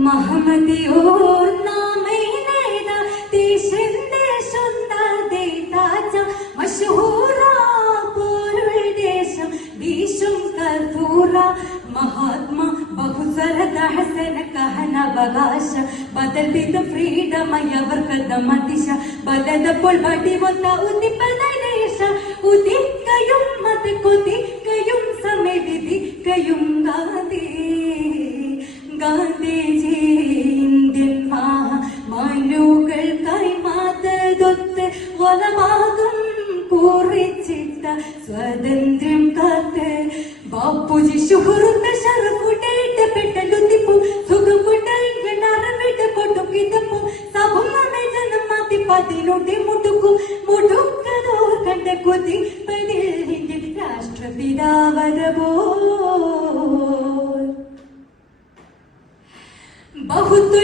महमदियो नामेनेदा देशंदे सुंदरदेताचा मशहूरा पुरुल देशम देशम कर्पूरा महात्मा बहुसरद हसन कहना बगाश बदल बिद फ्रीडम यवर कदमतिश बलदപ്പോൾ വടിവൊത്ത ഉദിപ്പനദേശ ഉദിക്കയും മത കൊതിക്കയും സമയ വിധിക്കയും ഗാന്ധി ഗാന്ധിജി ഇന്ത്യൻ മനുകൾക്കായി മാതതൊത്ത് വനമാകും കുറിച്ചിട്ട സ്വാതന്ത്ര്യം കാത്ത് ബാപ്പുജി ശുഹൃത്ത് ഷറഫുടേട്ട് പെട്ടലുത്തിപ്പു സുഖമുണ്ടായി അറവിട്ട് പൊട്ടുക്കിതപ്പു സഭം നമ്മെ ജനം മാറ്റി പതിനോട്ടി മുട്ടുക്കും മുട്ടുക്കതോർ കണ്ട കൊതി പതിലിന്റെ രാഷ്ട്രപിതാവരവോ बहुत